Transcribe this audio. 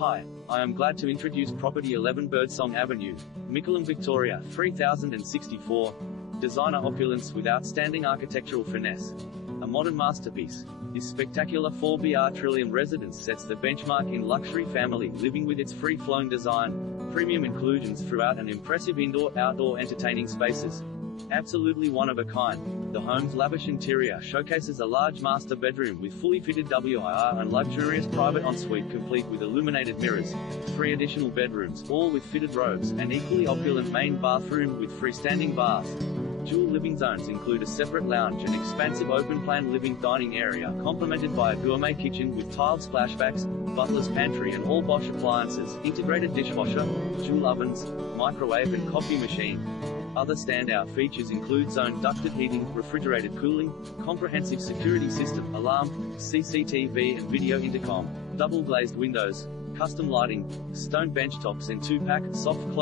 Hi, I am glad to introduce Property 11 Birdsong Avenue, Mickleham, Victoria, 3064. Designer Opulence with outstanding architectural finesse. A modern masterpiece. This spectacular 4BR trillium residence sets the benchmark in luxury family living with its free-flowing design, premium inclusions throughout and impressive indoor-outdoor entertaining spaces. Absolutely one of a kind, the home's lavish interior showcases a large master bedroom with fully fitted WIR and luxurious private ensuite complete with illuminated mirrors, 3 additional bedrooms, all with fitted robes, an equally opulent main bathroom with freestanding baths. Dual living zones include a separate lounge and expansive open-plan living dining area complemented by a gourmet kitchen with tiled splashbacks, butler's pantry and all Bosch appliances, integrated dishwasher, dual ovens, microwave and coffee machine. Other standout features include zone ducted heating, refrigerated cooling, comprehensive security system, alarm, CCTV and video intercom, double glazed windows, custom lighting, stone benchtops and 2-pack, soft close